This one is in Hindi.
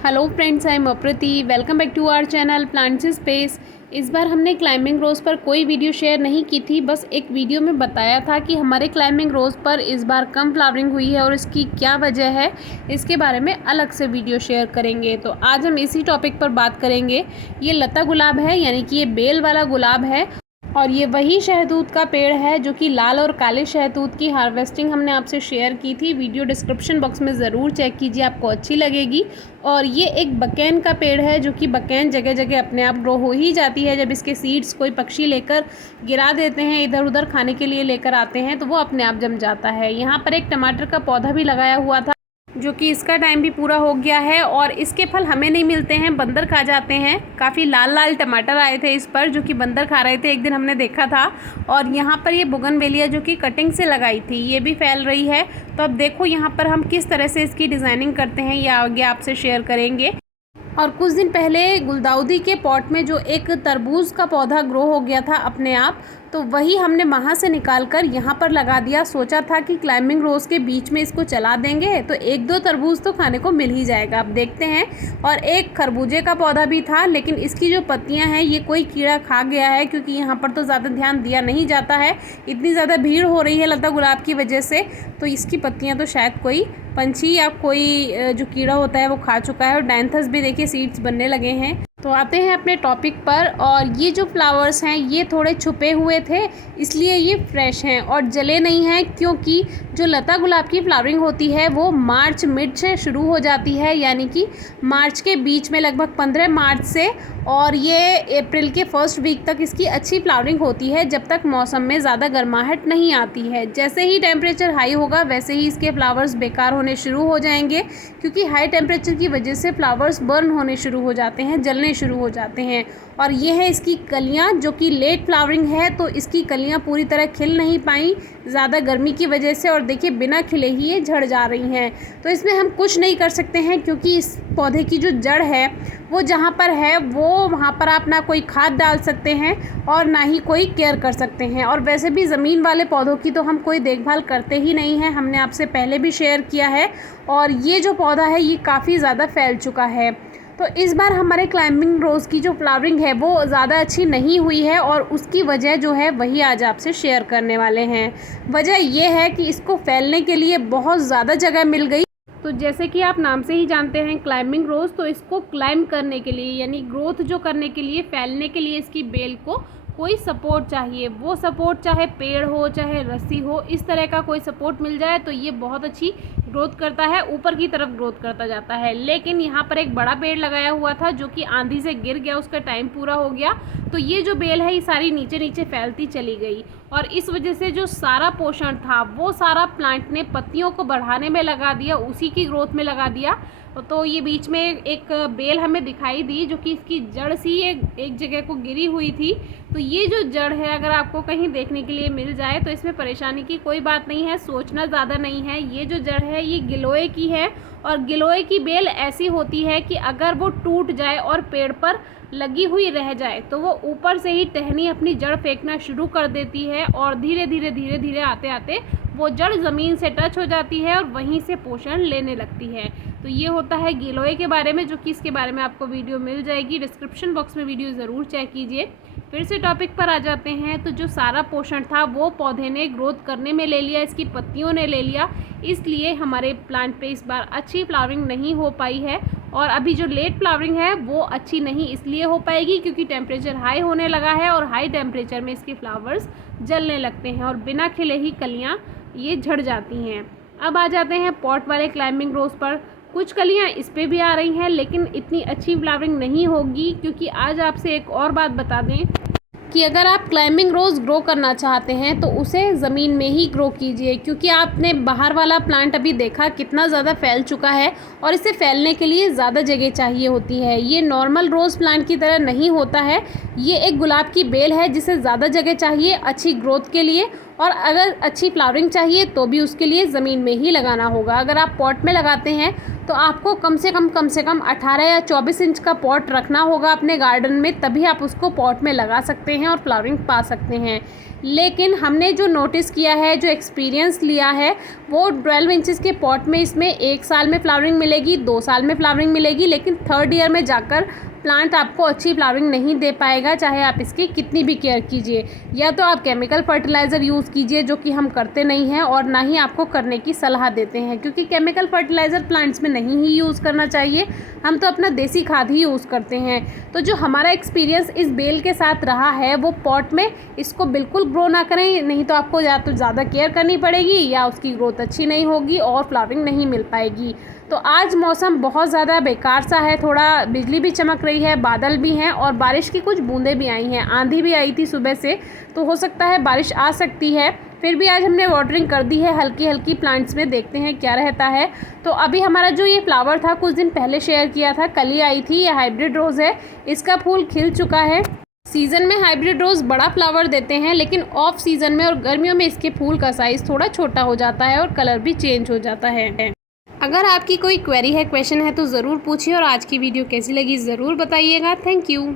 Hello friends, I am Aprati. Welcome back to our channel plants space. इस बार हमने क्लाइंबिंग रोज़ पर कोई वीडियो शेयर नहीं की थी, बस एक वीडियो में बताया था कि हमारे क्लाइंबिंग रोज़ पर इस बार कम फ्लावरिंग हुई है और इसकी क्या वजह है, इसके बारे में अलग से वीडियो शेयर करेंगे। तो आज हम इसी टॉपिक पर बात करेंगे। ये लता गुलाब है, यानी कि ये बेल वाला गुलाब है और ये वही शहतूत का पेड़ है जो कि लाल और काले शहतूत की हार्वेस्टिंग हमने आपसे शेयर की थी। वीडियो डिस्क्रिप्शन बॉक्स में ज़रूर चेक कीजिए, आपको अच्छी लगेगी। और ये एक बकेन का पेड़ है जो कि बकेन जगह जगह अपने आप ग्रो हो ही जाती है। जब इसके सीड्स कोई पक्षी लेकर गिरा देते हैं, इधर उधर खाने के लिए लेकर आते हैं, तो वो अपने आप जम जाता है। यहाँ पर एक टमाटर का पौधा भी लगाया हुआ था जो कि इसका टाइम भी पूरा हो गया है और इसके फल हमें नहीं मिलते हैं, बंदर खा जाते हैं। काफ़ी लाल लाल टमाटर आए थे इस पर जो कि बंदर खा रहे थे, एक दिन हमने देखा था। और यहाँ पर ये बोगनवेलिया जो कि कटिंग से लगाई थी, ये भी फैल रही है। तो अब देखो यहाँ पर हम किस तरह से इसकी डिज़ाइनिंग करते हैं, ये आगे आपसे शेयर करेंगे। और कुछ दिन पहले गुलदाउदी के पॉट में जो एक तरबूज का पौधा ग्रो हो गया था अपने आप, तो वही हमने वहाँ से निकाल कर यहाँ पर लगा दिया। सोचा था कि क्लाइंबिंग रोज़ के बीच में इसको चला देंगे तो एक दो तरबूज तो खाने को मिल ही जाएगा। अब देखते हैं। और एक खरबूजे का पौधा भी था, लेकिन इसकी जो पत्तियाँ हैं ये कोई कीड़ा खा गया है, क्योंकि यहाँ पर तो ज़्यादा ध्यान दिया नहीं जाता है। इतनी ज़्यादा भीड़ हो रही है लता गुलाब की वजह से, तो इसकी पत्तियाँ तो शायद कोई पंछी या कोई जो कीड़ा होता है वो खा चुका है। और डायंथस भी देखिए सीड्स बनने लगे हैं। तो आते हैं अपने टॉपिक पर। और ये जो फ्लावर्स हैं ये थोड़े छुपे हुए थे, इसलिए ये फ्रेश हैं और जले नहीं हैं, क्योंकि जो लता गुलाब की फ्लावरिंग होती है वो मार्च मिड से शुरू हो जाती है, यानी कि मार्च के बीच में, लगभग 15 मार्च से, और ये अप्रैल के फर्स्ट वीक तक इसकी अच्छी फ्लावरिंग होती है, जब तक मौसम में ज़्यादा गर्माहट नहीं आती है। जैसे ही टेम्परेचर हाई होगा वैसे ही इसके फ्लावर्स बेकार होने शुरू हो जाएंगे, क्योंकि हाई टेम्परेचर की वजह से फ्लावर्स बर्न होने शुरू हो जाते हैं, जलने शुरू हो जाते हैं। और ये है इसकी कलियां जो कि लेट फ्लावरिंग है, तो इसकी कलियां पूरी तरह खिल नहीं पाई ज़्यादा गर्मी की वजह से, और देखिए बिना खिले ही ये झड़ जा रही हैं। तो इसमें हम कुछ नहीं कर सकते हैं, क्योंकि इस पौधे की जो जड़ है वो जहाँ पर है वो वहाँ पर आप ना कोई खाद डाल सकते हैं और ना ही कोई केयर कर सकते हैं। और वैसे भी ज़मीन वाले पौधों की तो हम कोई देखभाल करते ही नहीं हैं, हमने आपसे पहले भी शेयर किया है। और ये जो पौधा है ये काफ़ी ज़्यादा फैल चुका है। तो इस बार हमारे क्लाइंबिंग रोज़ की जो फ्लावरिंग है वो ज़्यादा अच्छी नहीं हुई है, और उसकी वजह जो है वही आज आपसे शेयर करने वाले हैं। वजह ये है कि इसको फैलने के लिए बहुत ज़्यादा जगह मिल गई। तो जैसे कि आप नाम से ही जानते हैं क्लाइंबिंग रोज़, तो इसको क्लाइंब करने के लिए, यानी ग्रोथ जो करने के लिए, फैलने के लिए इसकी बेल को कोई सपोर्ट चाहिए। वो सपोर्ट चाहे पेड़ हो चाहे रस्सी हो, इस तरह का कोई सपोर्ट मिल जाए तो ये बहुत अच्छी ग्रोथ करता है, ऊपर की तरफ ग्रोथ करता जाता है। लेकिन यहाँ पर एक बड़ा पेड़ लगाया हुआ था जो कि आंधी से गिर गया, उसका टाइम पूरा हो गया, तो ये जो बेल है ये सारी नीचे नीचे फैलती चली गई। और इस वजह से जो सारा पोषण था वो सारा प्लांट ने पत्तियों को बढ़ाने में लगा दिया, उसी की ग्रोथ में लगा दिया। तो ये बीच में एक बेल हमें दिखाई दी जो कि इसकी जड़ सी एक जगह को गिरी हुई थी। तो ये जो जड़ है अगर आपको कहीं देखने के लिए मिल जाए तो इसमें परेशानी की कोई बात नहीं है, सोचना ज़्यादा नहीं है। ये जो जड़ है ये गिलोय की है, और गिलोय की बेल ऐसी होती है कि अगर वो टूट जाए और पेड़ पर लगी हुई रह जाए तो वो ऊपर से ही टहनी अपनी जड़ फेंकना शुरू कर देती है, और धीरे धीरे आते आते वो जड़ ज़मीन से टच हो जाती है और वहीं से पोषण लेने लगती है। तो ये होता है गिलोय के बारे में, जो कि इसके बारे में आपको वीडियो मिल जाएगी, डिस्क्रिप्शन बॉक्स में वीडियो ज़रूर चेक कीजिए। फिर से टॉपिक पर आ जाते हैं। तो जो सारा पोषण था वो पौधे ने ग्रोथ करने में ले लिया, इसकी पत्तियों ने ले लिया, इसलिए हमारे प्लांट पे इस बार अच्छी फ्लावरिंग नहीं हो पाई है। और अभी जो लेट फ्लावरिंग है वो अच्छी नहीं इसलिए हो पाएगी क्योंकि टेम्परेचर हाई होने लगा है, और हाई टेम्परेचर में इसके फ्लावर्स जलने लगते हैं और बिना खिले ही कलियाँ ये झड़ जाती हैं। अब आ जाते हैं पॉट वाले क्लाइंबिंग रोज़ पर। कुछ कलियाँ इस पे भी आ रही हैं, लेकिन इतनी अच्छी फ्लावरिंग नहीं होगी, क्योंकि आज आपसे एक और बात बता दें कि अगर आप क्लाइंबिंग रोज़ ग्रो करना चाहते हैं तो उसे ज़मीन में ही ग्रो कीजिए, क्योंकि आपने बाहर वाला प्लांट अभी देखा कितना ज़्यादा फैल चुका है और इसे फैलने के लिए ज़्यादा जगह चाहिए होती है। ये नॉर्मल रोज़ प्लांट की तरह नहीं होता है, ये एक गुलाब की बेल है जिसे ज़्यादा जगह चाहिए अच्छी ग्रोथ के लिए, और अगर अच्छी फ्लावरिंग चाहिए तो भी उसके लिए ज़मीन में ही लगाना होगा। अगर आप पॉट में लगाते हैं तो आपको कम से कम 18 या 24 इंच का पॉट रखना होगा अपने गार्डन में, तभी आप उसको पॉट में लगा सकते हैं और फ्लावरिंग पा सकते हैं। लेकिन हमने जो नोटिस किया है, जो एक्सपीरियंस लिया है, वो 12 इंचेस के पॉट में इसमें 1 साल में फ्लावरिंग मिलेगी, 2 साल में फ्लावरिंग मिलेगी, लेकिन 3rd ईयर में जाकर प्लांट आपको अच्छी फ्लावरिंग नहीं दे पाएगा, चाहे आप इसकी कितनी भी केयर कीजिए। या तो आप केमिकल फर्टिलाइज़र यूज़ कीजिए, जो कि हम करते नहीं हैं और ना ही आपको करने की सलाह देते हैं, क्योंकि केमिकल फर्टिलाइज़र प्लांट्स में नहीं ही यूज़ करना चाहिए। हम तो अपना देसी खाद ही यूज़ करते हैं। तो जो हमारा एक्सपीरियंस इस बेल के साथ रहा है, वो पॉट में इसको बिल्कुल ग्रो ना करें, नहीं तो आपको या तो ज़्यादा केयर करनी पड़ेगी या उसकी ग्रोथ अच्छी नहीं होगी और फ्लावरिंग नहीं मिल पाएगी। तो आज मौसम बहुत ज़्यादा बेकार सा है, थोड़ा बिजली भी चमक रही है, बादल भी हैं और बारिश की कुछ बूंदें भी आई हैं, आंधी भी आई थी सुबह से, तो हो सकता है बारिश आ सकती है। फिर भी आज हमने वाटरिंग कर दी है हल्की हल्की प्लांट्स में, देखते हैं क्या रहता है। तो अभी हमारा जो ये फ्लावर था कुछ दिन पहले शेयर किया था, कली आई थी, ये हाइब्रिड रोज़ है, इसका फूल खिल चुका है। सीज़न में हाइब्रिड रोज़ बड़ा फ्लावर देते हैं, लेकिन ऑफ सीज़न में और गर्मियों में इसके फूल का साइज़ थोड़ा छोटा हो जाता है और कलर भी चेंज हो जाता है। अगर आपकी कोई क्वेरी है, क्वेश्चन है तो ज़रूर पूछिए और आज की वीडियो कैसी लगी ज़रूर बताइएगा। Thank you.